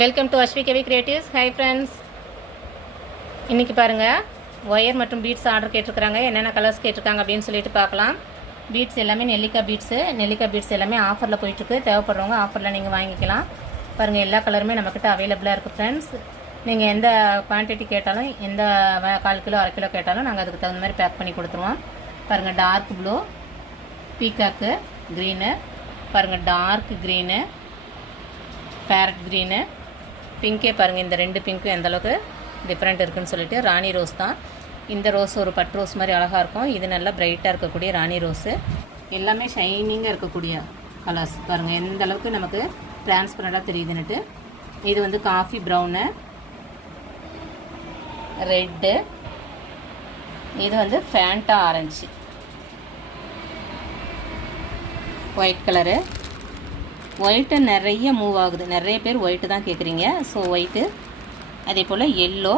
Welcome to Ashvi KV creatives. Hi friends, இன்றைக்கி பாருங்கள் wire மற்றும் பீட்ஸ் ஆர்டர் கேட்டிருக்கிறாங்க. என்னென்ன கலர்ஸ் கேட்டிருக்காங்க அப்படின்னு சொல்லிட்டு பார்க்கலாம். பீட்ஸ் எல்லாமே நெல்லிக்காய் பீட்ஸ் எல்லாமே ஆஃபரில் போயிட்டுருக்கு. தேவைப்படுறவங்க ஆஃபரில் நீங்கள் வாங்கிக்கலாம். பாருங்கள், எல்லா கலருமே நம்மக்கிட்ட அவைலபிளாக இருக்குது ஃப்ரெண்ட்ஸ். நீங்கள் எந்த குவான்டிட்டி கேட்டாலும், எந்த 1/4 கிலோ 1/2 கிலோ கேட்டாலும் நாங்கள் அதுக்கு தகுந்த மாதிரி பேக் பண்ணி கொடுத்துருவோம். பாருங்கள், டார்க் ப்ளூ, பீகாக்கு க்ரீனு, பாருங்கள் டார்க் க்ரீனு, பேரட் க்ரீனு, பிங்கே பாருங்கள். இந்த 2 பிங்க்கும் எந்தளவுக்கு டிஃப்ரெண்ட் இருக்குதுன்னு சொல்லிட்டு ராணி ரோஸ் தான். இந்த ரோஸ் ஒரு பட் ரோஸ் மாதிரி அழகாக இருக்கும். இது நல்லா பிரைட்டாக இருக்கக்கூடிய ராணி ரோஸு. எல்லாமே ஷைனிங்காக இருக்கக்கூடிய கலர்ஸ் பாருங்கள், எந்த அளவுக்கு நமக்கு டிரான்ஸ்பரண்டாக தெரியுதுன்னுட்டு. இது வந்து காஃபி ப்ரௌனு, ரெட்டு, இது வந்து Fanta orange, white colour. White நிறைய மூவ் ஆகுது, நிறைய பேர் ஒயிட்டு தான் கேட்குறீங்க. ஸோ ஒயிட்டு, அதே போல் எல்லோ,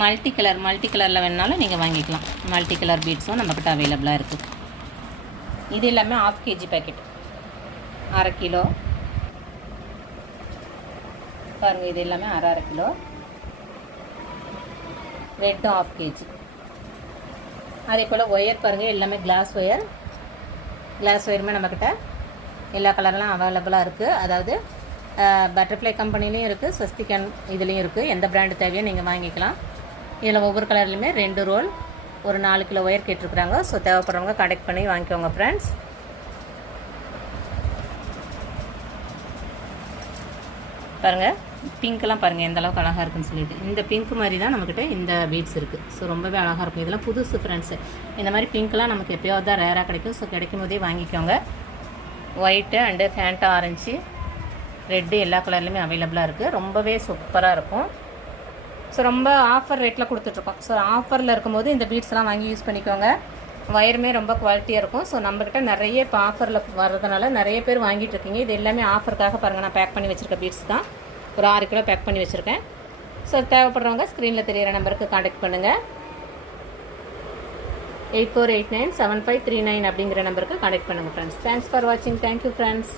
மல்டி கலரில் வேணுனாலும் நீங்கள் வாங்கிக்கலாம். மல்டி கலர் பீட்ஸும் நம்மக்கிட்ட அவைலபிளாக இருக்குது. இது எல்லாமே 1/2 kg பேக்கெட், 1/2 கிலோ பாருங்கள். இது எல்லாமே 1/2 கிலோ. ரெட்டும் 1/2 kg. அதே போல் ஒயர் பாருங்கள், எல்லாமே கிளாஸ் ஒயருமே நம்மக்கிட்ட எல்லா கலர்லாம் அவைலபிளாக இருக்குது. அதாவது பட்டர்ஃப்ளை கம்பெனிலையும் இருக்குது, ஸ்வஸ்திகன் இதுலேயும் இருக்குது. எந்த பிராண்டு தேவையோ நீங்கள் வாங்கிக்கலாம். இதில் ஒவ்வொரு கலர்லையுமே 2 ரோல், ஒரு 4 கிலோ ஒயர் கேட்டிருக்குறாங்க. ஸோ தேவைப்படுறவங்க கனெக்ட் பண்ணி வாங்கிக்கோங்க ஃப்ரெண்ட்ஸ். பாருங்கள், பிங்க்கெலாம் பாருங்கள் எந்த அளவுக்கு அழகாக இருக்குன்னு சொல்லிட்டு. இந்த பிங்க் மாதிரி தான் நம்மக்கிட்ட இந்த பீட்ஸ் இருக்குது. ஸோ ரொம்பவே அழகாக இருக்கும். இதெல்லாம் புதுசு ஃப்ரெண்ட்ஸு. இந்த மாதிரி பிங்க்லாம் நமக்கு எப்போயாவது தான் ரேராக கிடைக்கும். ஸோ கிடைக்கும் போதே வாங்கிக்கோங்க. White and Fanta orange, red எல்லா கலர்லையுமே அவைலபிளாக இருக்குது. ரொம்பவே சூப்பராக இருக்கும். ஸோ ரொம்ப ஆஃபர் ரேட்டில் கொடுத்துட்ருக்கோம். ஸோ ஆஃபரில் இருக்கும்போது இந்த பீட்ஸ்லாம் வாங்கி யூஸ் பண்ணிக்கோங்க. ஒயருமே ரொம்ப குவாலிட்டியாக இருக்கும். ஸோ நம்மக்கிட்ட நிறைய இப்போ ஆஃபரில் வர்றதுனால நிறைய பேர் வாங்கிட்டு இருக்கீங்க. இது எல்லாமே ஆஃபருக்காக பாருங்கள். நான் பேக் பண்ணி வச்சுருக்க பீட்ஸ் தான். ஒரு 6 கிலோ பேக் பண்ணி வச்சுருக்கேன். ஸோ தேவைப்படுறவங்க ஸ்க்ரீனில் தெரியிற நம்பருக்கு கான்டாக்ட் பண்ணுங்கள். 84897539 அப்படிங்கிற நம்பருக்கு கான்டாக்ட் பண்ணுங்கள் ஃப்ரெண்ட்ஸ். தேங்க்ஸ் ஃபார் வாட்சிங். Thank you friends.